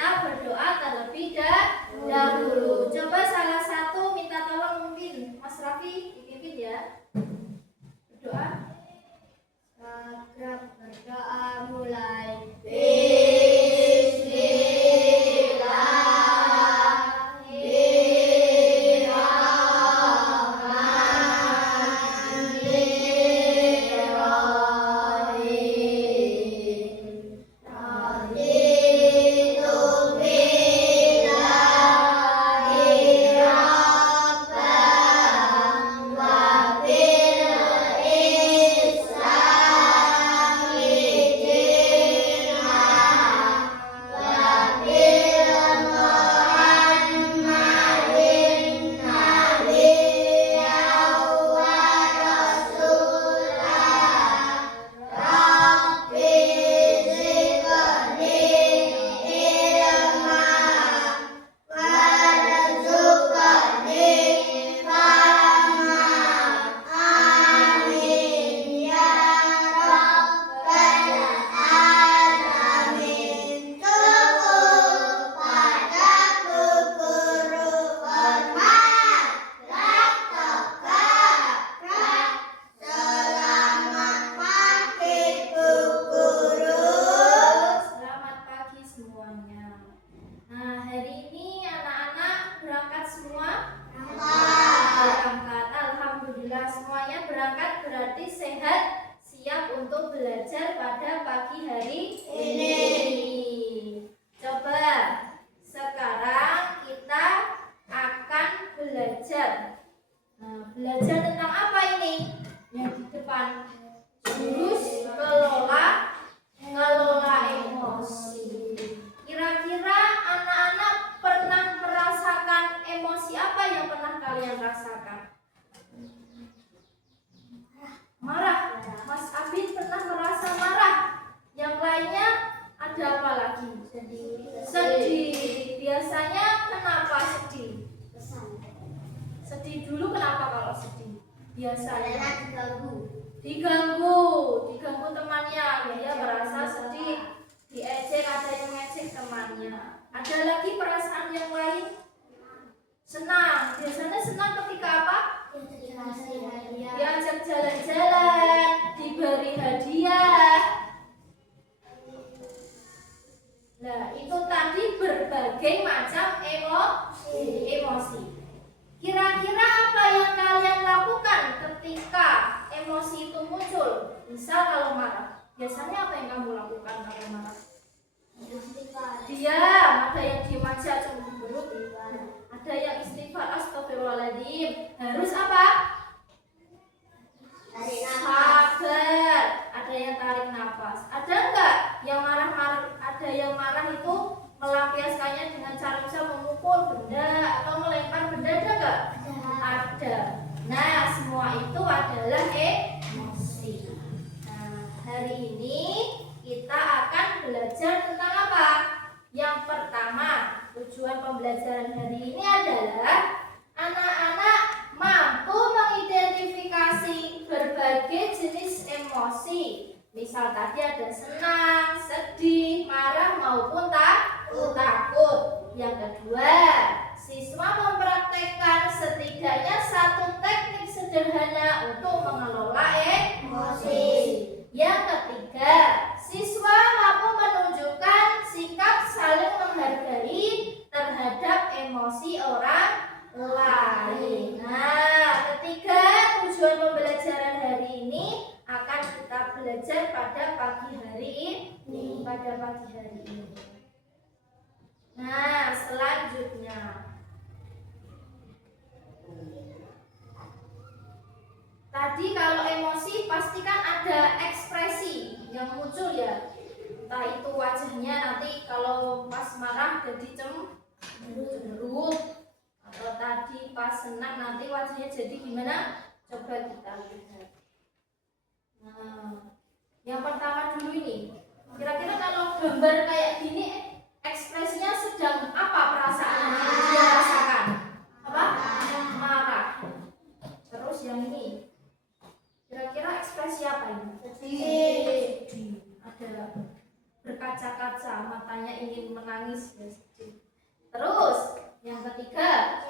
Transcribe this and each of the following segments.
kita berdoa terlebih dahulu. Coba salah satu minta tolong mungkin Mas Raffi dipimpin ya. Berdoa. Berdoa mulai. Belajar pada pagi hari ini. Coba sekarang kita akan belajar. Belajar tentang apa ini? Yang di depan, jurus ngelola emosi. Kira-kira anak-anak pernah merasakan emosi apa yang pernah kalian rasakan? Marah. Mas Abid pernah merasa marah. Yang lainnya ada apa lagi? Sedih. Biasanya kenapa sedih? Sedih dulu kenapa kalau sedih? Biasanya diganggu temannya. Dia merasa sedih, diejek, ada yang ngejek temannya. Ada lagi perasaan yang lain? Senang. Biasanya senang ketika apa? Diajak jalan-jalan, diberi hadiah. Nah, itu tadi berbagai macam emosi. Kira-kira apa yang kalian lakukan ketika emosi itu muncul? Misal kalau marah, biasanya apa yang kamu lakukan kalau marah? Diam, ada yang diam aja cemberut, ada yang istighfar, astagfirullahaladzim. Harus apa? Sabar. Ada yang tarik nafas. Ada enggak yang marah-marah? Ada yang marah itu melampiaskannya dengan cara misal memukul benda atau melempar benda, ada enggak? Ada. Nah, semua itu adalah emosi. Nah, hari ini kita akan belajar tentang apa? Yang pertama, tujuan pembelajaran hari ini adalah anak-anak mampu mengidentifikasi berbagai jenis emosi. Misal tadi ada senang, sedih, marah maupun takut. Yang kedua, siswa mempraktekkan setidaknya satu teknik sederhana untuk mengelola emosi. Yang ketiga, siswa mampu menunjukkan sikap saling menghargai terhadap emosi orang lain. Nah, ketiga tujuan pembelajaran hari ini akan kita belajar pada pagi hari ini. Nah, selanjutnya tadi kalau emosi pasti kan ada ekspresi yang muncul ya. Entah itu wajahnya nanti kalau pas marah jadi cenderung, atau tadi pas senang nanti wajahnya jadi gimana? Coba kita lihat. Nah, yang pertama dulu ini. Kira-kira kalau gambar kayak gini ekspresinya sedang apa perasaan yang dia rasakan? Apa? Marah. Terus yang ini. Kira-kira ekspresi apa ini? Sedih. Ada. berkaca-kaca, matanya ingin menangis dan sedih. Terus yang ketiga,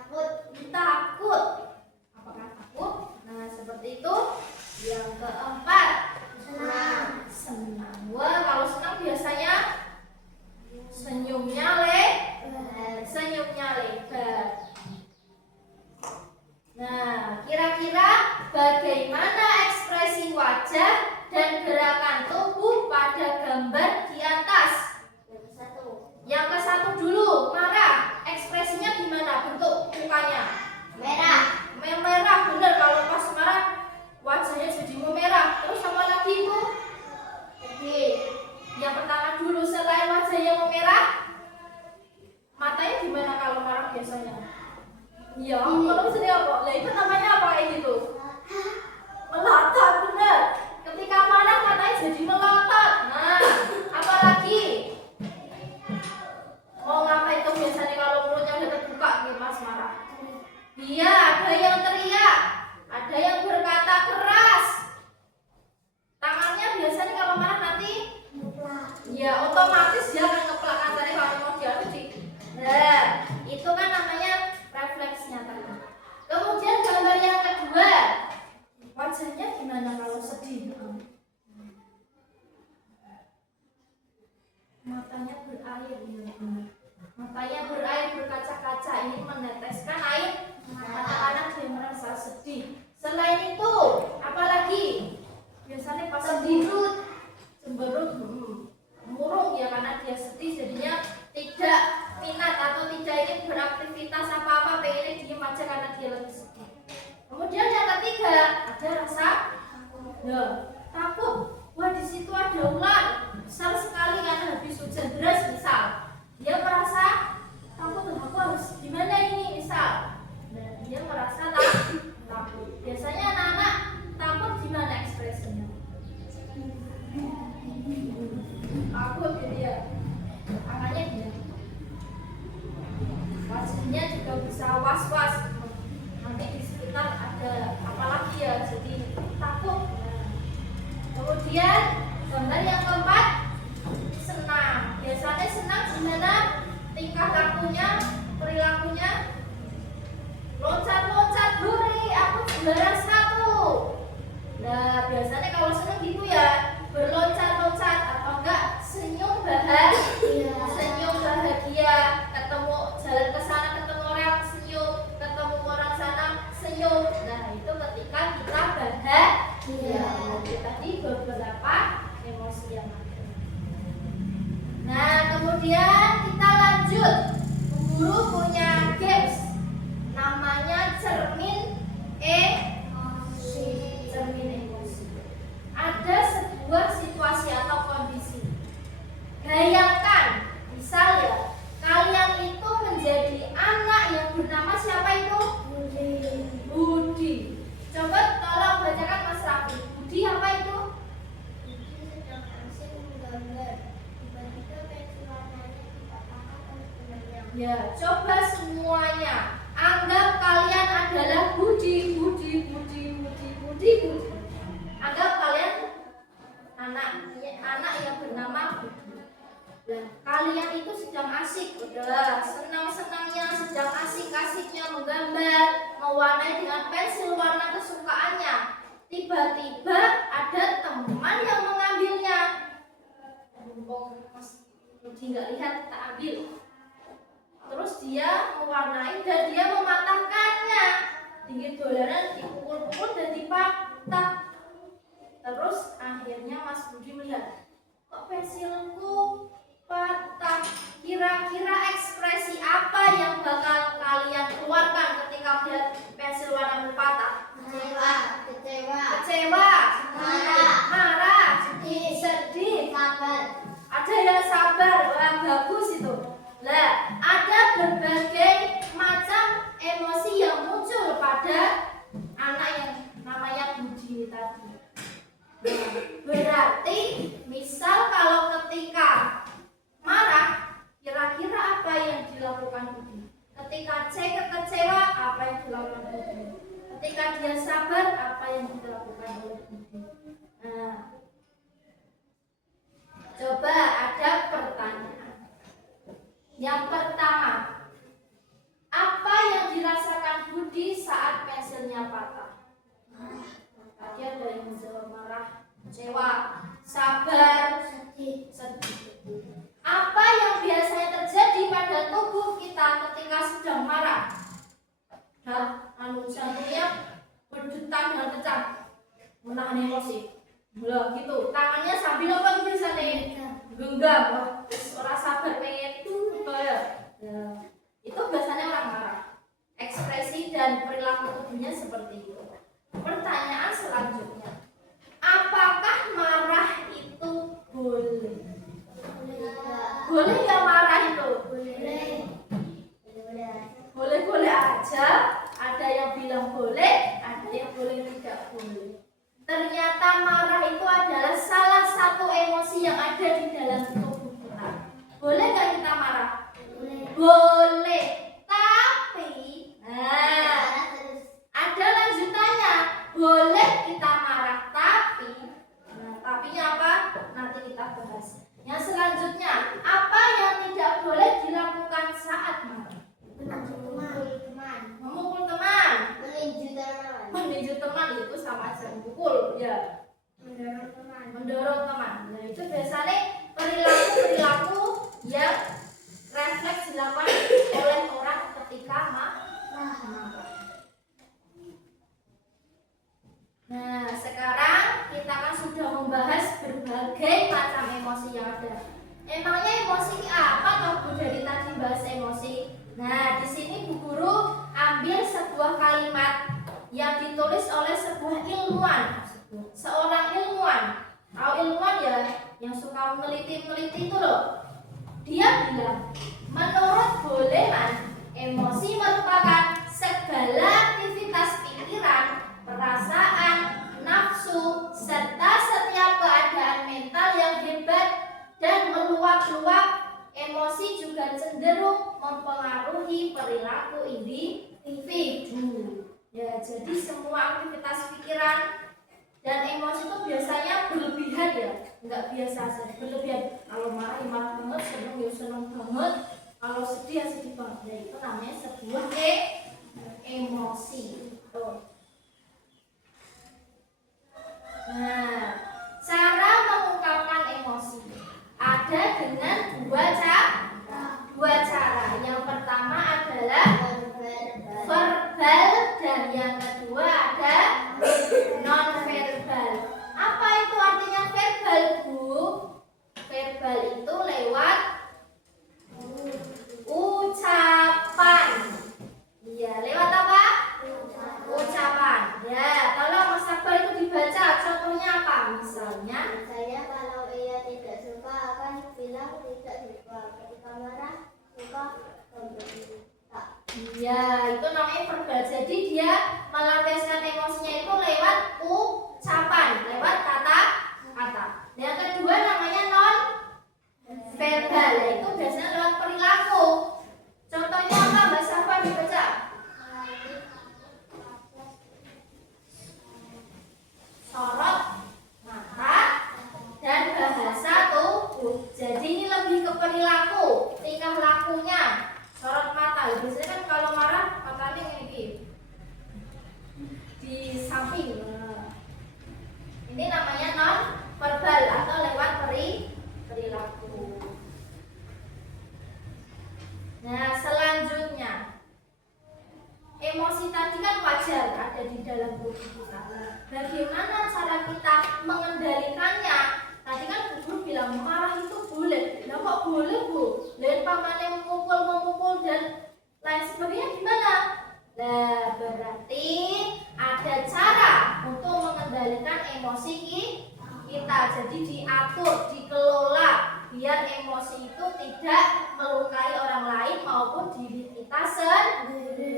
Takut. takut. Apakah takut? Nah, seperti itu. Yang keempat, senang. Wah, kalau senang biasanya senyumnya lebar. Nah, kira-kira bagaimana ekspresi wajah dan gerakan tubuh pada gambar di atas? Yang ke satu dulu, marah. Ekspresinya gimana? Bentuk mukanya? Merah. Merah, bener. Kalau pas marah, wajahnya jadi memerah. Terus apa lagi, Bu? Yang pertama dulu, selain wajahnya memerah, matanya gimana kalau marah biasanya? Iya, kalau misalnya apa? Nah, itu namanya apa kayak gitu? Melotot, bener. Ketika marah matanya jadi melotot. Nah, apa lagi? Mau ngapain tuh biasanya kalau mulutnya udah terbuka gitu pas marah? Iya, ada yang teriak, ada yang berkata keras. Tangannya biasanya kalau marah nanti, ya otomatis dia akan ngeplak katanya kalau mau diaduk. Nah, itu kan namanya refleksnya tadi. Kemudian gambar yang kedua, wajahnya gimana kalau sedih? Matanya berair, matanya berair berkaca-kaca, ini meneteskan air mata anak yang merasa sedih. Selain itu, apalagi? Biasanya pas sedih, cemberut, murung ya, karena dia sedih jadinya tidak minat atau tidak ingin beraktivitas apa-apa, pengennya diem aja karena dia lagi sedih. Kemudian yang ketiga, ada rasa takut. Wah, di situ ada ular besar sekali karena habis hujan deras misal. Dia merasa takut, aku harus gimana ini misal. Dan dia merasa takut. Biasanya anak-anak takut gimana ekspresinya? Takut gitu ya. Tangannya dia. Wajahnya juga bisa was-was. Nanti di sekitar ada apa lagi ya, jadi takut. Kemudian gambar yang keempat, senang. Biasanya senang gimana? Tingkah lakunya, perilakunya, loncat-loncat, huri, aku juara 1. Nah, biasanya kalau senang gitu ya, berloncat-loncat atau enggak senyum bahagia, ketemu jalan ke sana ketemu orang senyum, ketemu orang sana senyum. Nah, itu ketika kita bahagia. Tadi beberapa emosi yang ada. Nah, kemudian kita lanjut. Guru punya games namanya cermin emosi. Ada sebuah situasi atau kondisi. Bayangkan, misal ya, kalian itu menjadi anak yang bernama siapa itu? Budi. Coba tolong bacakan Mas Raffi. Budi apa itu? Budi sedang asik menggambar. Tiba-tiba pensil warnanya dipatahkan oleh temannya. Ya, coba semuanya anggap kalian adalah Budi. Anggap kalian anak yang bernama Budi. Dan kalian itu sedang asik, udah senang-senangnya, sedang asik-asiknya menggambar, mewarnai dengan pensil warna kesukaannya. Tiba-tiba ada teman yang mengambilnya. Mas Budi nggak lihat, tak ambil. Terus dia mewarnai dan dia mematahkannya. Tinggi dolaran dipukul-pukul dan dipatah. Terus akhirnya Mas Budi melihat, kok pensilku patah. Kira-kira ekspresi apa yang bakal kalian keluarkan ketika melihat pensil warna patah? Kecewa, marah, sedih, ada yang sabar. Wah, bagus itu. Nah, ada berbagai macam emosi yang muncul pada anak yang namanya Budi tadi. Nah, berarti misal kalau ketika marah, kira-kira apa yang dilakukan Budi? Ketika kecewa, apa yang dilakukan Budi? Ketika dia sabar, apa yang dilakukan oleh Budi? Yang pertama, apa yang dirasakan Budi saat pensilnya patah? Tadi ada yang menjawab marah, kecewa, sabar, sedih. Apa yang biasanya terjadi pada tubuh kita ketika sedang marah? Jantungnya berdetak dengan kencang, menahan emosi. Gitu. Tangannya sambil apa biasanya? Genggam. Orang sabar pengen ya. Itu biasanya orang marah. Ekspresi dan perilaku tubuhnya seperti itu. Pertanyaan selanjutnya, apakah marah itu boleh? Boleh nggak marah itu? Boleh aja. Ada yang bilang boleh, ada yang boleh tidak boleh. Ternyata marah itu adalah salah satu emosi yang ada di dalam tubuh kita. Boleh nggak kita marah? Boleh. Tapi, ada lanjutannya. Boleh kita marah, tapinya apa? Nanti kita bahas. Yang selanjutnya, apa yang tidak boleh dilakukan saat marah? Memukul teman, meninju teman itu sama aja memukul, ya. Mendorong teman. Nah, itu biasanya perilaku yang refleks dilakukan oleh orang ketika marah. Nah, sekarang kita kan sudah membahas berbagai macam emosi yang ada. Emangnya emosi apa toh Bu dari tadi bahas emosi? Nah, di sini Bu Guru ambil sebuah kalimat yang ditulis oleh sebuah ilmuwan. Seorang ilmuwan. Tahu ilmuwan ya, yang suka meneliti itu loh. Dia bilang, menurut Goleman, emosi merupakan segala aktivitas pikiran, perasaan, nafsu, serta setiap keadaan mental yang hebat dan meluap-luap. Emosi juga cenderung mempengaruhi perilaku individu. Ya, jadi semua aktivitas pikiran dan emosi itu biasanya berlebihan ya, nggak biasa saja berlebihan. Kalau marah ya marah banget, senang ya senang banget, kalau sedih ya sedih banget. Ya, itu namanya sebuah emosi. Tuh. Nah, cara mengungkapkan emosi ada dengan dua cara. Yang pertama adalah verbal dan yang kedua ada non-verbal. Apa itu artinya verbal, Bu? Verbal itu lewat ucapan. Iya, lewat apa? Ucapan. Ya, tolong Mas Akbar itu dibaca. Contohnya apa? Misalnya, saya kalau ia tidak suka akan bilang tidak suka. Ketika marah suka membentak. iya, itu namanya verbal. Jadi dia melampiaskan emosinya itu lewat ucapan, lewat kata-kata. Yang kedua namanya non verbal, yaitu biasanya lewat perilaku. Contohnya apa? Mbak Safa dibaca. Sorot mata dan bahasa tubuh. Jadi ini lebih ke perilaku, tingkah lakunya. Sorot mata, biasanya kan kalau marah matanya ini di samping. Ini namanya non verbal atau lewat perilaku. Nah, selanjutnya, emosi tadi kan wajar ada di dalam tubuh kita. Bagaimana cara kita mengendalikannya? Tadi kan Bu Guru bilang marah itu boleh. Nah, kok boleh, Bu? Dan pamannya memukul dan lain sebagainya gimana? Nah, berarti ada cara untuk mengendalikan emosi kita. Jadi diatur, dikelola biar emosi itu tidak melukai orang lain maupun diri kita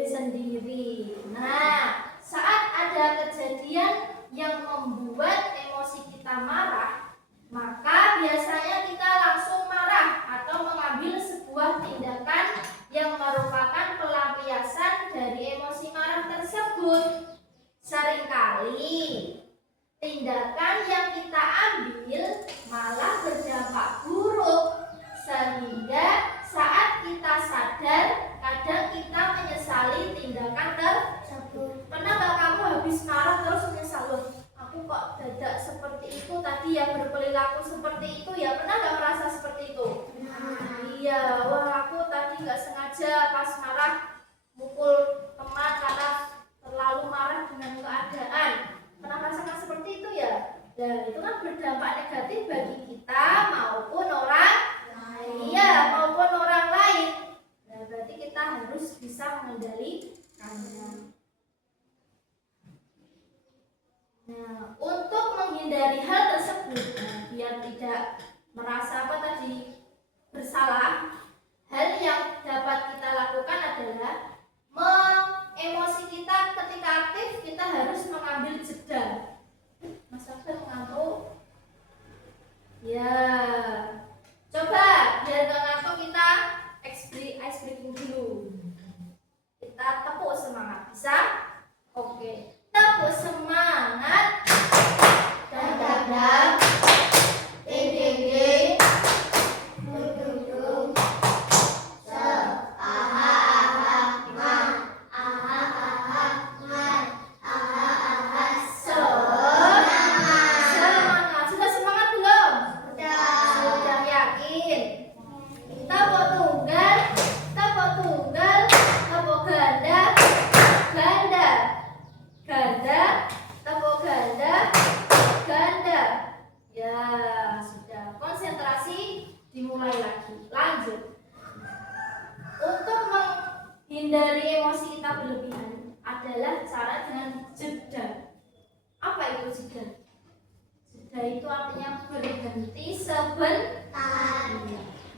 sendiri. Nah, saat ada kejadian yang membuat emosi kita marah, maka biasanya kita langsung marah atau mengambil sebuah tindakan yang merupakan pelampiasan dari emosi marah tersebut. Seringkali tindakan yang kita ambil malah berdampak buruk, sehingga saat kita kok dadak seperti itu tadi ya, berperilaku seperti itu ya, pernah nggak merasa seperti itu? Iya, wah aku tadi nggak sengaja pas marah mukul teman karena terlalu marah dengan keadaan. Pernah merasakan seperti itu ya? Dan itu kan berdampak negatif bagi kita maupun orang lain. Iya, maupun orang lain. Nah, berarti kita harus bisa mengendalikannya. Nah, untuk menghindari hal tersebut, biar tidak merasa apa tadi bersalah, hal yang dapat kita lakukan adalah emosi kita ketika aktif, kita harus mengambil jeda. Mas Akbar mengantuk? Ya, coba biar gak ngantuk kita ice breaking dulu. Kita tepuk semangat, bisa? Oke, tepuk semangat. Dadang, ding, dudung, Semangat. Sudah semangat belum? Sudah yakin? Tepuk tunggal, tepuk ganda, tepuk ganda. Ya, sudah. Konsentrasi, dimulai lagi. Lanjut. Untuk menghindari emosi kita berlebihan adalah cara dengan jeda. Apa itu jeda? Jeda itu artinya berhenti sebentar.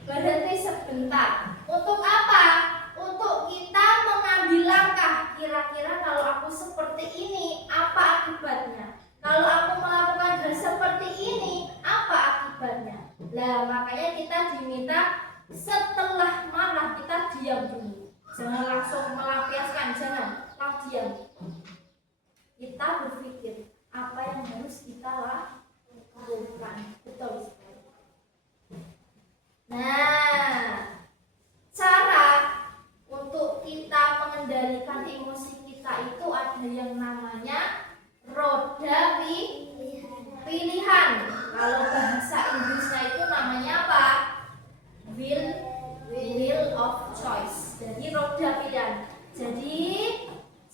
Berhenti sebentar. Untuk apa? Untuk kita mengambil langkah. Kira-kira kalau aku seperti ini, apa akibatnya? Kalau aku melakukan hal seperti ini, apa akibatnya? Nah, makanya kita diminta setelah marah kita diam dulu. Jangan langsung melampiaskan, jangan. Diam. Kita berpikir apa yang harus kita lakukan. Betul sekali. Nah, cara untuk kita mengendalikan emosi kita itu ada yang namanya roda pilihan. Kalau bahasa Inggrisnya itu namanya apa? Wheel of choice. Jadi roda pilihan. Jadi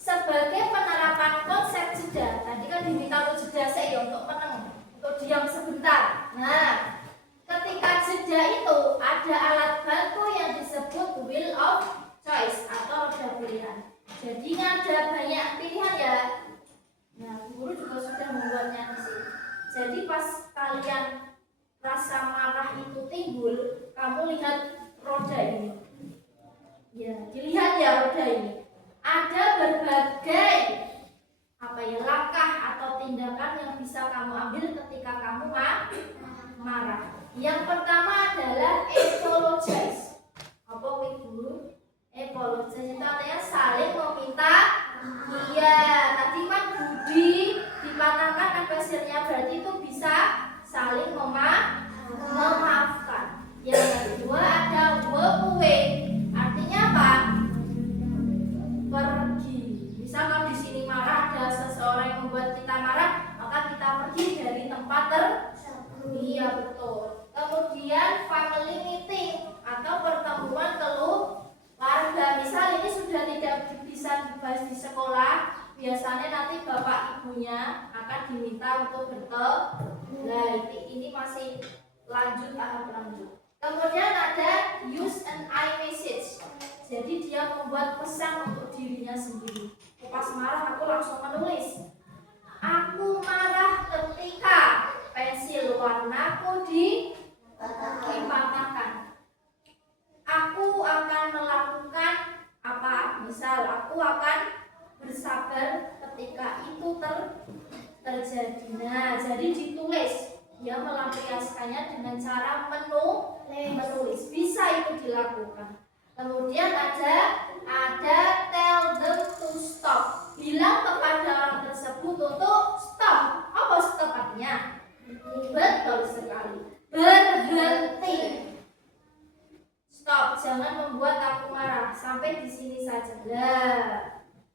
sebagai penerapan konsep jeda, tadi kan diminta untuk jeda saya untuk meneng, untuk diam sebentar. Nah, ketika jeda itu ada alat bantu yang disebut wheel of choice atau roda pilihan. Jadi ada banyak pilihan ya. Nah, guru juga sudah membuatnya di sini. Jadi pas kalian rasa marah itu timbul, kamu lihat roda ini. Ya, dilihat ya roda ini. Ada berbagai langkah atau tindakan yang bisa kamu ambil ketika kamu marah. Yang pertama adalah apologize. Apa itu? Apologize itu artinya saling meminta. Iya, tadi kan budi dipatahkan agresirnya, berarti itu bisa saling memaafkan. Yang kedua ada walk away. Artinya apa? Pergi. Misalkan di sini marah, ada seseorang yang membuat kita marah, maka kita pergi dari tempat tersebut. Iya, betul. Kemudian family meeting atau pertemuan keluarga. Misal ini sudah tidak bisa dibahas di sekolah, biasanya nanti bapak ibunya akan diminta untuk bertemu. Nah, ini masih tahap lanjut. Kemudian ada use an I message. Jadi dia membuat pesan untuk dirinya sendiri. Pas marah aku langsung menulis. Aku marah ketika pensil warnaku dipatahkan. Aku akan melakukan apa? Misal aku akan bersabar ketika itu terjadi. Nah, jadi ditulis. Dia melampiaskannya dengan cara menulis. Bisa itu dilakukan. Kemudian ada tell them to stop. Bilang kepada orang tersebut untuk stop. Apa stop artinya? Betul sekali. Berhenti. Stop. Jangan membuat aku marah. Sampai di sini saja.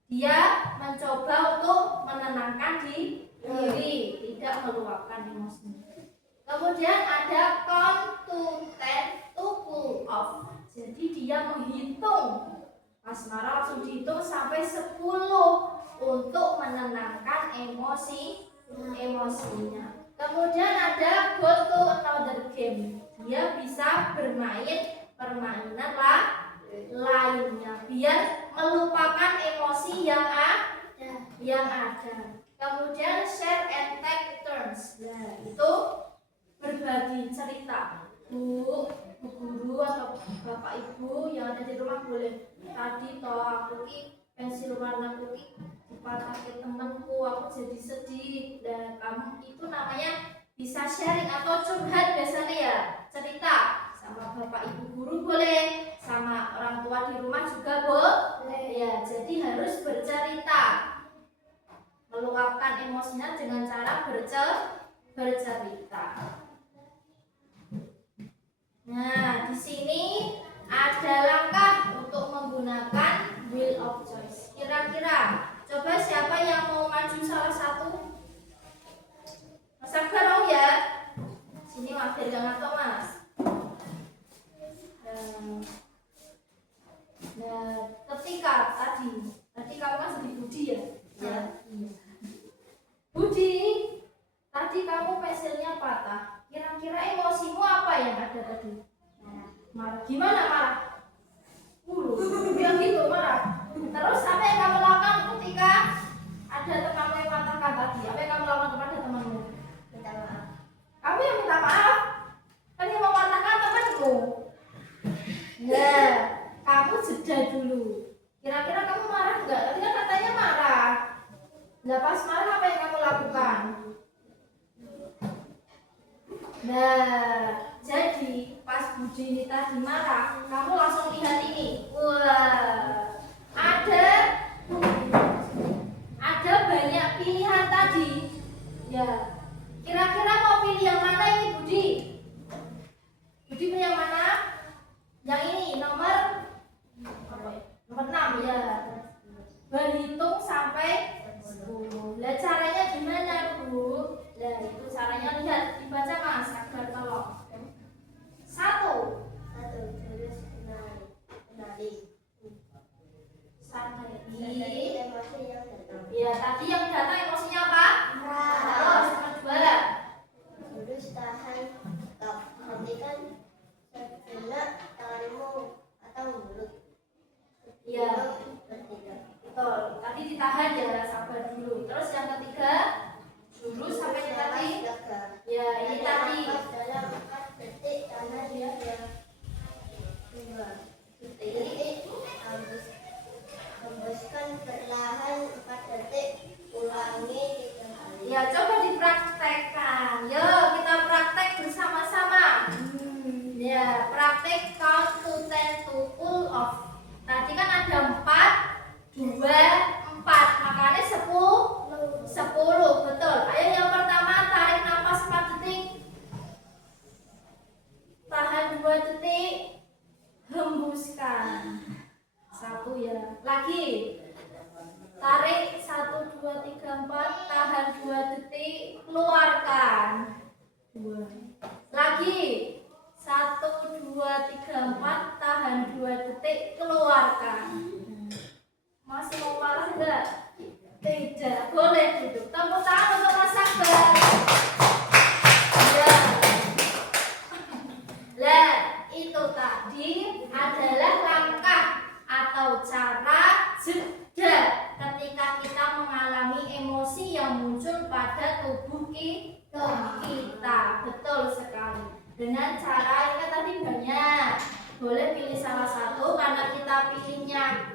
Dia mencoba untuk menenangkan diri. meluapkan emosinya. Kemudian ada count to 10 to cool off. Jadi dia menghitung. Pas marah langsung dihitung sampai 10 untuk menenangkan emosinya. Kemudian ada go to another game. Dia bisa bermain permainan lainnya biar melupakan emosi yang ada. Kemudian share and take turns. Nah, itu berbagi cerita. Bu guru atau bapak ibu yang ada di rumah boleh. Tadi toh aku pensil warna putih dipatahkan temanku, aku jadi sedih. Dan kamu itu namanya bisa sharing atau curhat biasanya ya, cerita sama bapak ibu guru boleh, sama orang tua di rumah juga boleh ya. Jadi harus bercerita, meluapkan emosinya dengan cara bercerita. Nah, di sini ada langkah untuk menggunakan wheel of choice. Kira-kira coba siapa yang mau maju salah satu? Mas Akbar mau ya? Sini wakil jangan ngantuk Mas. Nah, ketika tadi kamu kan sedih Budi ya? Ya. Budi, tadi kamu pensilnya patah. Kira-kira emosimu apa yang ada tadi? Marah. Gimana marah? Bilang gitu marah. Terus apa yang kamu lakukan ketika ada temanmu yang patahkan tadi? Apa yang kamu lakukan kepada temanmu? Minta maaf. Kamu yang minta maaf? Kan yang mematahkan temanmu. Nah, kamu jeda dulu. Kira-kira kamu marah enggak? Tadi kan katanya marah. Nah, pas marah apa yang kamu lakukan? Nah, jadi pas Budi ini tadi marah, kamu langsung lihat ini. Wah, ada banyak pilihan tadi. Ya, kira-kira mau pilih yang mana ini Budi? Budi pilih yang mana? Yang ini nomor apa ya? Nomor 6 ya. Berhitung sampai 10. Lah caranya gimana, Bu? Nah, itu caranya lihat, dibaca Mas, agar tolong. 1. Terus kenali. Sadari. Emosi yang datang. Ya, tadi yang datang emosinya apa? Terus kedua. Terus tahan. Stop. Hentikan sejenak tanganmu atau mulut. Iya. Bertindak. Betul. Tadi ditahan ya, sabar dulu. Terus yang ketiga, dulu sampai yang tadi. Ya, ini tadi. Dalam 4 detik karena dia 2 detik. Hembuskan perlahan 4 detik. Ulangi 3 kali. Ya, coba dipraktekkan. Yuk, kita praktek bersama-sama. Ya, praktek count to 10 to cool off. Tadi kan ada 4, 2, 4. Makanya 10. Betul. Ayo yang pertama tarik nafas 4 detik. Tahan 2 detik. Hembuskan. 1 ya. Lagi. Tarik 1, 2, 3, 4. Tahan 2 detik. Keluarkan. 2. Lagi. 1, 2, 3, 4. Tahan 2 detik. Keluarkan. Masih mau marah enggak? Tidak. Boleh duduk. Tepuk tangan untuk Mas Akbar. Ya. Lah, itu tadi adalah langkah atau cara jeda ketika kita mengalami emosi yang muncul pada tubuh kita. Betul sekali. Dengan cara ini tadi banyak. Boleh pilih salah satu karena kita pilihnya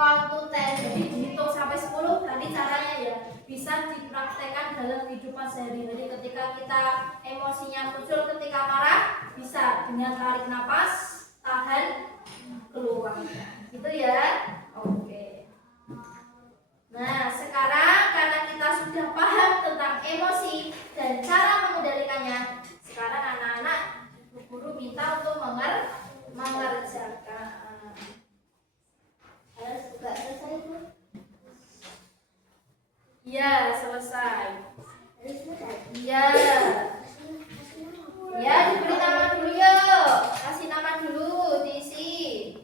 count to 10, jadi dihitung sampai 10. Tadi caranya ya bisa dipraktekkan dalam kehidupan sehari-hari. Ketika kita emosinya muncul ketika marah, bisa dengan tarik nafas, tahan, keluar. Gitu ya. Oke. Nah, sekarang karena kita sudah paham tentang emosi dan cara mengendalikannya, sekarang anak-anak guru minta untuk mengerjakan. Sudah selesai Bu? Ya, selesai. Risma tadi. Iya. Ya, diberi nama dulu yuk. Kasih nama dulu, diisi.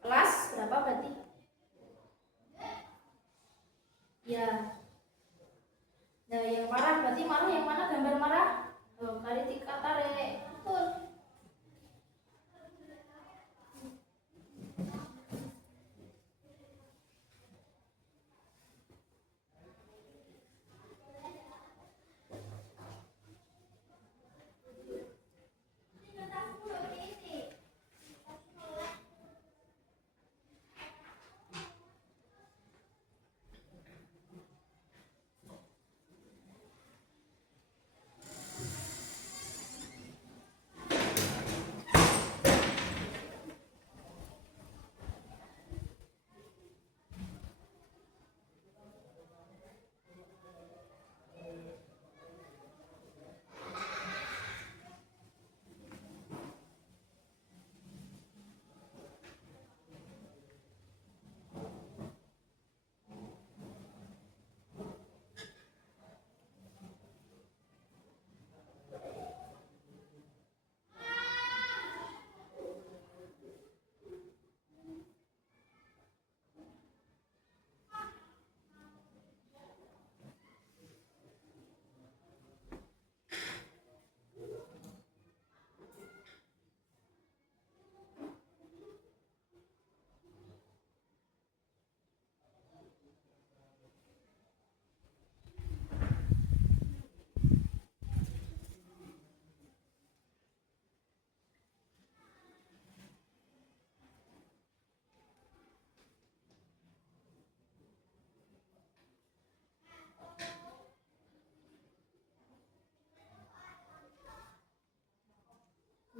Kelas berapa berarti? Ya. Nah, yang marah berarti marah yang mana gambar marah? Oh, kali 3 tarik. Betul.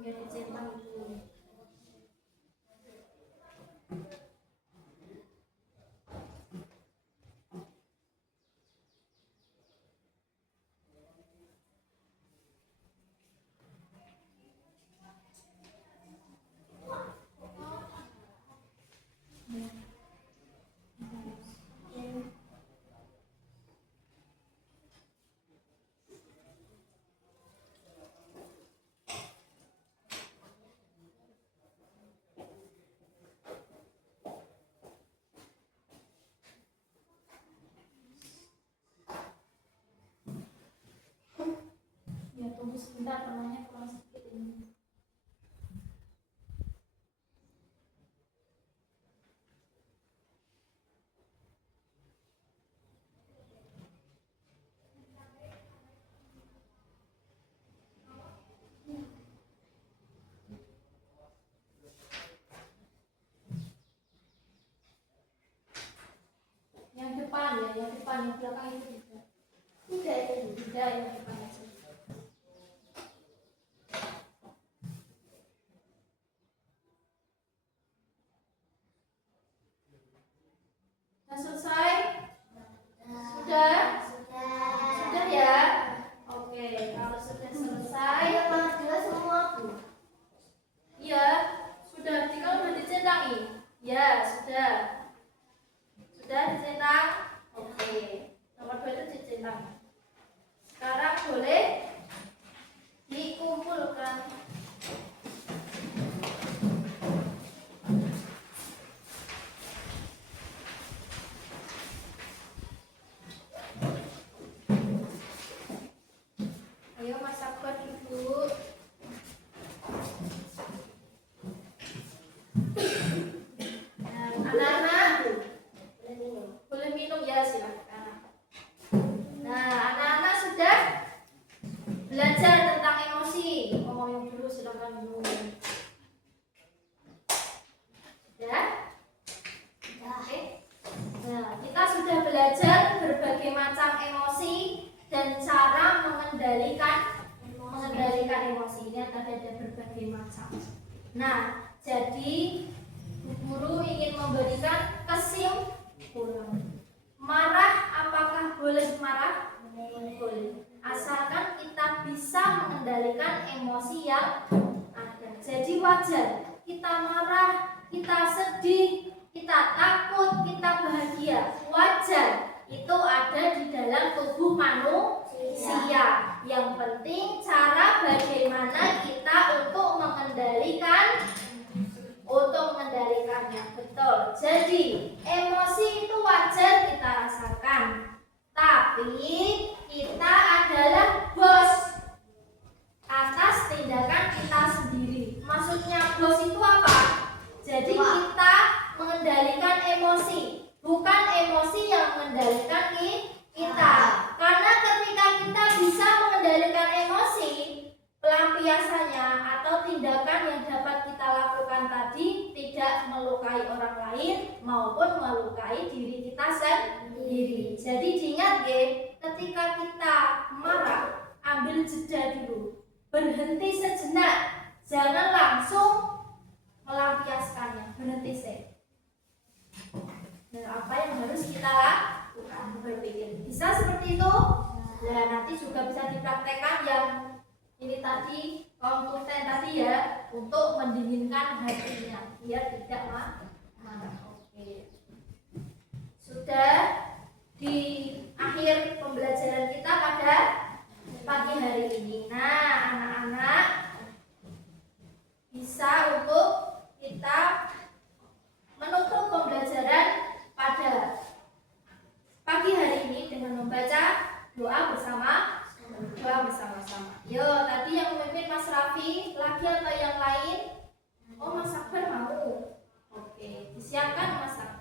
Ya, dicentang dulu. Ya, tunggu sebentar, namanya kurang sedikit ini. Yang depan ya, yang depan, yang belakang itu tidak. Tidak, yang depan aja. Sudah selesai? Sudah? Sudah ya? Oke, kalau sudah selesai, iya, sudah. Jadi kalau sudah dicentangi, ya sudah. Sudah dicentang? Oke. Nomor 2 itu dicentang. Sekarang boleh dikumpulkan. Ayo Mas Sabar duduk. Nah, anak-anak boleh minum ya, silakan. Nah, anak-anak sudah belajar tentang emosi. Oh, yang dulu silakan minum. Ya? Oke. Nah, kita sudah belajar berbagai macam emosi dan cara mengendalikan emosi. Ini ada berbagai macam. Nah, jadi guru ingin memberikan kesimpulan. Marah, apakah boleh marah? Boleh. Asalkan kita bisa mengendalikan emosi yang ada. Jadi wajar kita marah, kita sedih, kita takut, kita bahagia. Wajar. Itu ada di tubuh manusia. Yang penting cara bagaimana kita untuk mengendalikannya. Betul. Jadi emosi itu wajar kita rasakan, tapi kita adalah bos atas tindakan kita sendiri. Maksudnya bos itu apa? Jadi kita mengendalikan emosi, bukan emosi yang mengendalikan kita. Karena ketika kita bisa mengendalikan emosi, pelampiasannya atau tindakan yang dapat kita lakukan tadi tidak melukai orang lain maupun melukai diri kita sendiri. Jadi diingat ya, ketika kita marah, ambil jeda dulu, berhenti sejenak, jangan langsung melampiaskannya, berhenti sih. Dan apa yang harus kita lakukan, berpikir. Bisa seperti itu? Nah, nanti juga bisa dipraktekkan yang ini tadi, konten tadi ya, untuk mendinginkan hatinya biar tidak marah. Oke. Sudah di akhir pembelajaran kita pada pagi hari ini. Nah, anak-anak bisa untuk kita menutup pembelajaran pada pagi hari ini dengan membaca doa bersama-sama. Yo, tadi yang memimpin Mas Raffi lagi atau yang lain? Oh, Mas Akbar mau. Oke, disiapkan Mas Akbar.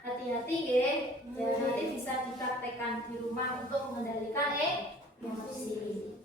Hati-hati ya, nanti bisa dipraktekkan di rumah untuk mengendalikan emosi.